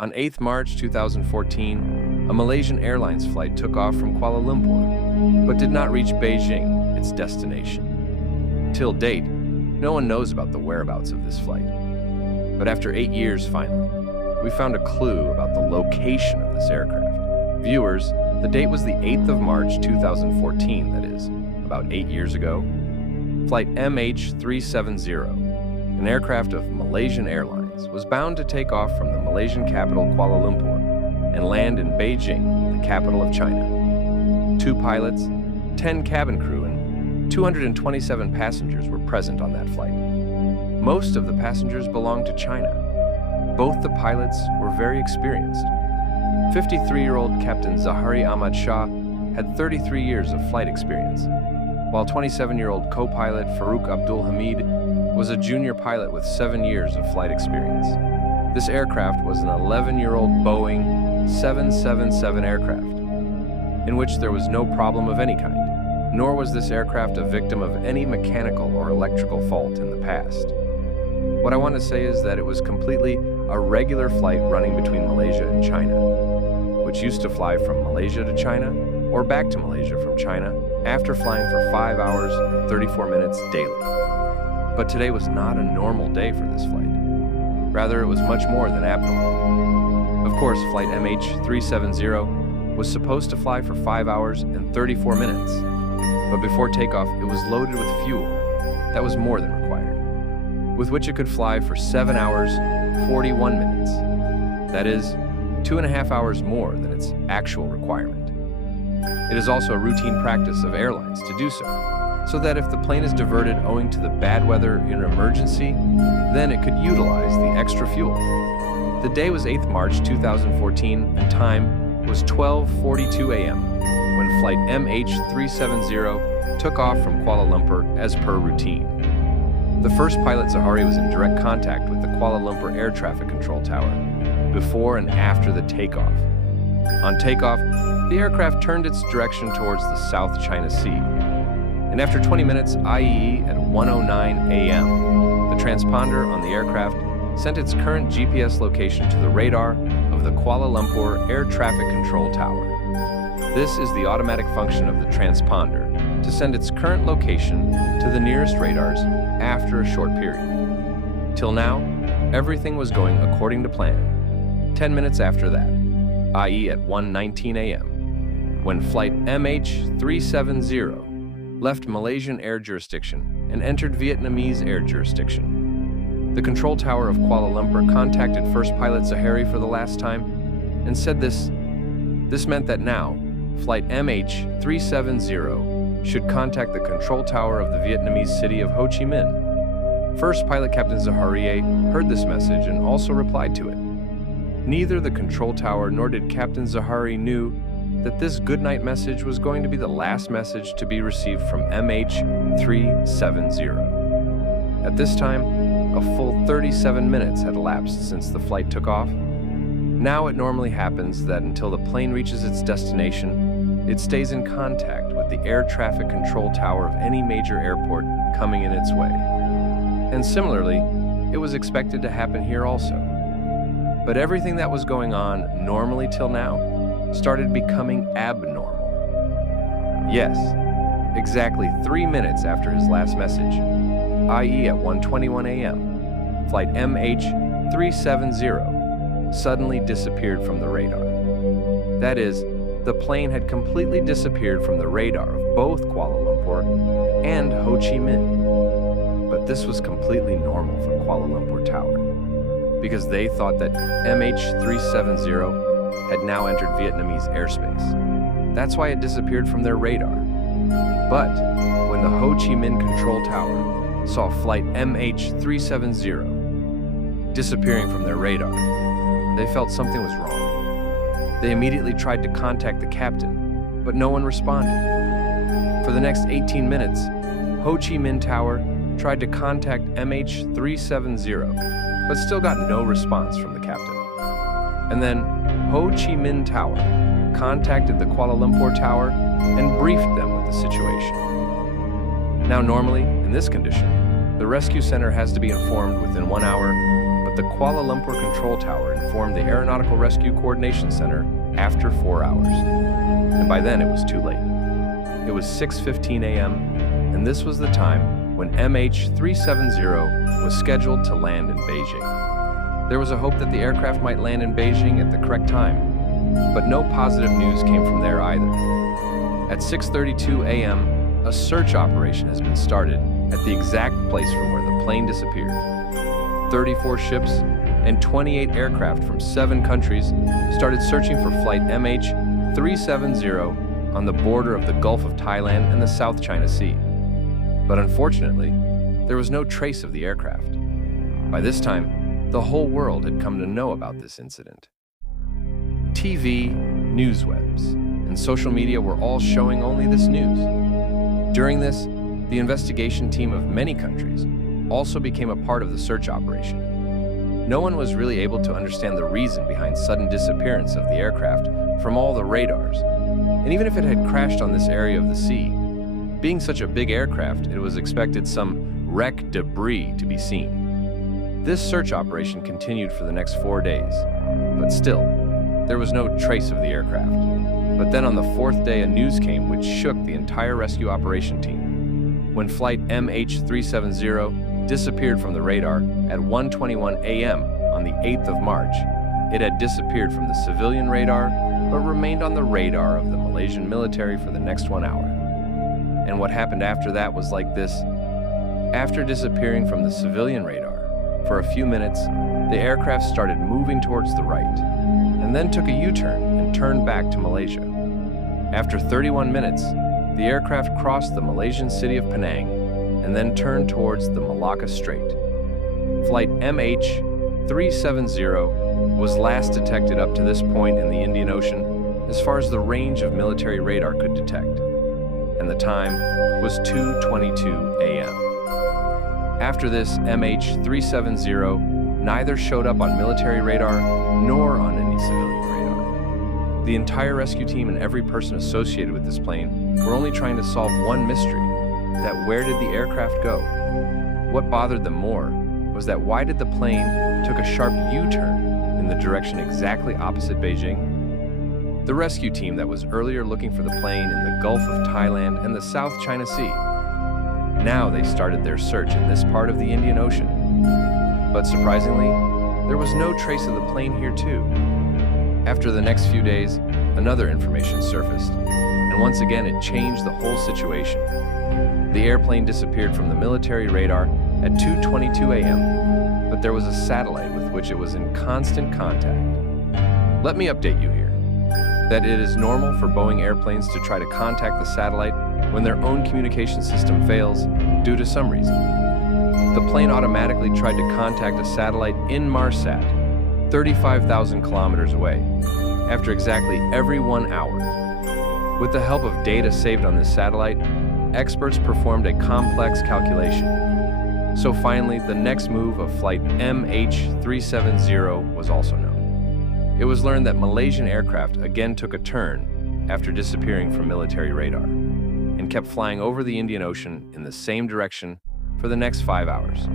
On 8th March 2014, a Malaysian Airlines flight took off from Kuala Lumpur, but did not reach Beijing, its destination. Till date, no one knows about the whereabouts of this flight. But after 8 years, finally, we found a clue about the location of this aircraft. Viewers, the date was the 8th of March 2014, that is, about 8 years ago. Flight MH370, an aircraft of Malaysian Airlines, was bound to take off from the Malaysian capital Kuala Lumpur and land in Beijing, the capital of China. 2 pilots, 10 cabin crew, and 227 passengers were present on that flight. Most of the passengers belonged to China. Both the pilots were very experienced. 53-year-old Captain Zahari Ahmad Shah had 33 years of flight experience, while 27-year-old co-pilot Farouk Abdul Hamid was a junior pilot with 7 years of flight experience. This aircraft was an 11-year-old Boeing 777 aircraft, in which there was no problem of any kind, nor was this aircraft a victim of any mechanical or electrical fault in the past. What I want to say is that it was completely a regular flight running between Malaysia and China, which used to fly from Malaysia to China or back to Malaysia from China after flying for 5 hours and 34 minutes daily. But today was not a normal day for this flight. Rather, it was much more than abnormal. Of course, flight MH370 was supposed to fly for 5 hours and 34 minutes, but before takeoff, it was loaded with fuel that was more than required, with which it could fly for 7 hours, 41 minutes. That is, 2.5 hours more than its actual requirement. It is also a routine practice of airlines to do so that if the plane is diverted owing to the bad weather in an emergency, then it could utilize the extra fuel. The day was 8th March 2014 and time was 12:42 a.m. when flight MH370 took off from Kuala Lumpur as per routine. The first pilot, Zahari, was in direct contact with the Kuala Lumpur Air Traffic Control Tower before and after the takeoff. On takeoff, the aircraft turned its direction towards the South China Sea, and after 20 minutes, i.e. at 1:09 a.m., the transponder on the aircraft sent its current GPS location to the radar of the Kuala Lumpur Air Traffic Control Tower. This is the automatic function of the transponder to send its current location to the nearest radars after a short period. Till now, everything was going according to plan. 10 minutes after that, i.e. at 1:19 a.m., when flight MH370 left Malaysian air jurisdiction and entered Vietnamese air jurisdiction. The control tower of Kuala Lumpur contacted first pilot Zahari for the last time and said this meant that now, flight MH370 should contact the control tower of the Vietnamese city of Ho Chi Minh. First pilot Captain Zahari heard this message and also replied to it. Neither the control tower nor did Captain Zahari knew that this goodnight message was going to be the last message to be received from MH370. At this time, a full 37 minutes had elapsed since the flight took off. Now it normally happens that until the plane reaches its destination, it stays in contact with the air traffic control tower of any major airport coming in its way. And similarly, it was expected to happen here also. But everything that was going on normally till now started becoming abnormal. Yes, exactly 3 minutes after his last message, i.e. at 1:21 a.m., flight MH370 suddenly disappeared from the radar. That is, the plane had completely disappeared from the radar of both Kuala Lumpur and Ho Chi Minh. But this was completely normal for Kuala Lumpur Tower, because they thought that MH370 had now entered Vietnamese airspace. That's why it disappeared from their radar. But when the Ho Chi Minh Control Tower saw flight MH370 disappearing from their radar, they felt something was wrong. They immediately tried to contact the captain, but no one responded. For the next 18 minutes, Ho Chi Minh Tower tried to contact MH370, but still got no response from the captain. And then Ho Chi Minh Tower contacted the Kuala Lumpur Tower and briefed them with the situation. Now normally, in this condition, the rescue center has to be informed within 1 hour, but but the Kuala Lumpur Control Tower informed the Aeronautical Rescue Coordination Center after 4 hours. And by then it was too late. It was 6:15 a.m., and this was the time when MH370 was scheduled to land in Beijing. There was a hope that the aircraft might land in Beijing at the correct time, but no positive news came from there either. At 6:32 a.m., a search operation has been started at the exact place from where the plane disappeared. 34 ships and 28 aircraft from 7 countries started searching for flight MH370 on the border of the Gulf of Thailand and the South China Sea. But unfortunately, there was no trace of the aircraft. By this time, the whole world had come to know about this incident. TV, newswebs, and social media were all showing only this news. During this, the investigation team of many countries also became a part of the search operation. No one was really able to understand the reason behind sudden disappearance of the aircraft from all the radars. And even if it had crashed on this area of the sea, being such a big aircraft, it was expected some wreck debris to be seen. This search operation continued for the next 4 days, but still, there was no trace of the aircraft. But then on the 4th day, a news came which shook the entire rescue operation team. When flight MH370 disappeared from the radar at 1:21 a.m. on the 8th of March, it had disappeared from the civilian radar, but remained on the radar of the Malaysian military for the next 1 hour. And what happened after that was like this. After disappearing from the civilian radar, for a few minutes, the aircraft started moving towards the right, and then took a U-turn and turned back to Malaysia. After 31 minutes, the aircraft crossed the Malaysian city of Penang and then turned towards the Malacca Strait. Flight MH370 was last detected up to this point in the Indian Ocean as far as the range of military radar could detect, and the time was 2:22 a.m. After this, MH370 neither showed up on military radar nor on any civilian radar. The entire rescue team and every person associated with this plane were only trying to solve one mystery, that where did the aircraft go? What bothered them more was that why did the plane took a sharp U-turn in the direction exactly opposite Beijing? The rescue team that was earlier looking for the plane in the Gulf of Thailand and the South China Sea. Now they started their search in this part of the Indian Ocean. But surprisingly, there was no trace of the plane here too. After the next few days, another information surfaced, and once again it changed the whole situation. The airplane disappeared from the military radar at 2:22 a.m., but there was a satellite with which it was in constant contact. Let me update you here that it is normal for Boeing airplanes to try to contact the satellite when their own communication system fails due to some reason. The plane automatically tried to contact a satellite in Marsat, 35,000 kilometers away, after exactly every 1 hour. With the help of data saved on this satellite, experts performed a complex calculation. So finally, the next move of flight MH370 was also known. It was learned that Malaysian aircraft again took a turn after disappearing from military radar and kept flying over the Indian Ocean in the same direction for the next 5 hours.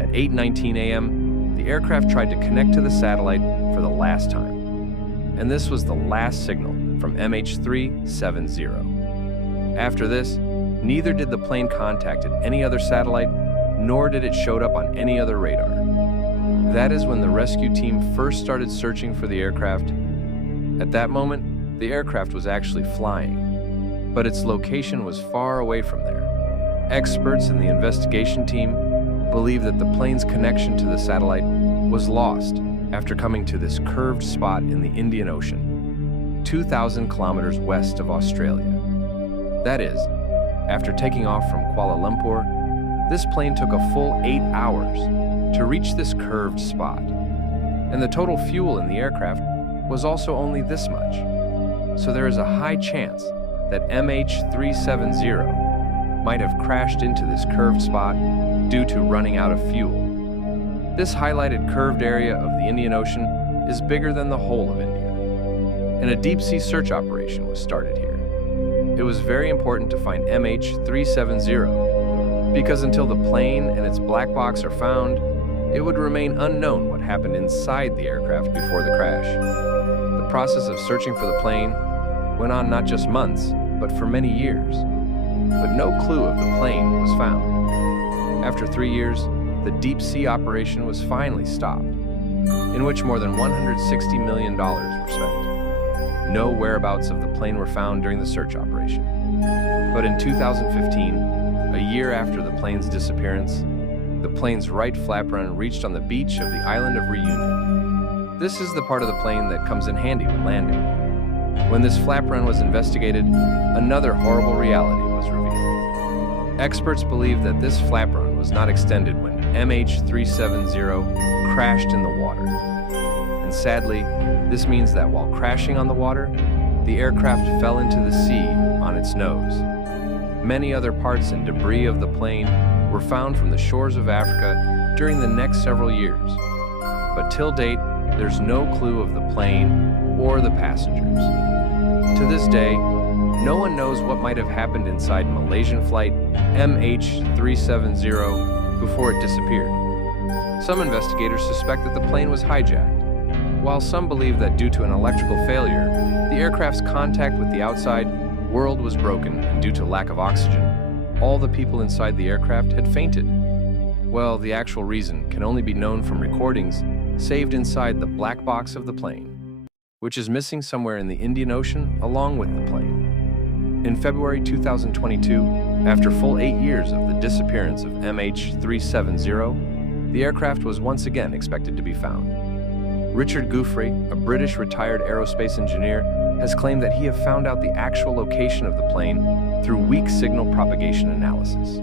At 8:19 a.m., the aircraft tried to connect to the satellite for the last time. And this was the last signal from MH370. After this, neither did the plane contact any other satellite, nor did it show up on any other radar. That is when the rescue team first started searching for the aircraft. At that moment, the aircraft was actually flying, but its location was far away from there. Experts in the investigation team believe that the plane's connection to the satellite was lost after coming to this curved spot in the Indian Ocean, 2,000 kilometers west of Australia. That is, after taking off from Kuala Lumpur, this plane took a full 8 hours to reach this curved spot, and the total fuel in the aircraft was also only this much. So there is a high chance that MH370 might have crashed into this curved spot due to running out of fuel. This highlighted curved area of the Indian Ocean is bigger than the whole of India, and a deep-sea search operation was started here. It was very important to find MH370 because until the plane and its black box are found, it would remain unknown what happened inside the aircraft before the crash. The process of searching for the plane went on not just months, but for many years. But no clue of the plane was found. After 3 years, the deep-sea operation was finally stopped, in which more than $160 million were spent. No whereabouts of the plane were found during the search operation. But in 2015, a year after the plane's disappearance, the plane's right flap run reached on the beach of the island of Reunion. This is the part of the plane that comes in handy when landing. When this flap run was investigated, another horrible reality was revealed. Experts believe that this flap run was not extended when MH370 crashed in the water. And sadly, this means that while crashing on the water, the aircraft fell into the sea on its nose. Many other parts and debris of the plane were found from the shores of Africa during the next several years. But till date, there's no clue of the plane or the passengers. To this day, no one knows what might have happened inside Malaysian flight MH370 before it disappeared. Some investigators suspect that the plane was hijacked, while some believe that due to an electrical failure, the aircraft's contact with the outside world was broken, and due to lack of oxygen, all the people inside the aircraft had fainted. Well, the actual reason can only be known from recordings saved inside the black box of the plane, which is missing somewhere in the Indian Ocean along with the plane. In February 2022, after full 8 years of the disappearance of MH370, the aircraft was once again expected to be found. Richard Gouffre, a British retired aerospace engineer, has claimed that he have found out the actual location of the plane through weak signal propagation analysis.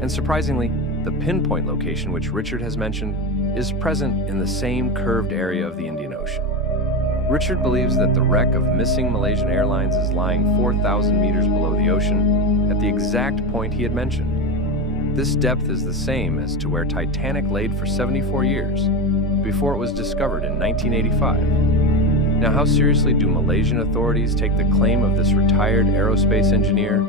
And surprisingly, the pinpoint location which Richard has mentioned is present in the same curved area of the Indian Ocean. Richard believes that the wreck of missing Malaysian Airlines is lying 4,000 meters below the ocean at the exact point he had mentioned. This depth is the same as to where Titanic laid for 74 years, before it was discovered in 1985. Now, how seriously do Malaysian authorities take the claim of this retired aerospace engineer,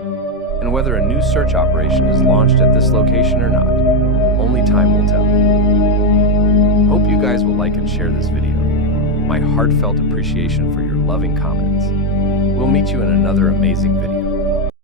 and whether a new search operation is launched at this location or not? Only time will tell. Hope you guys will like and share this video. My heartfelt appreciation for your loving comments. We'll meet you in another amazing video.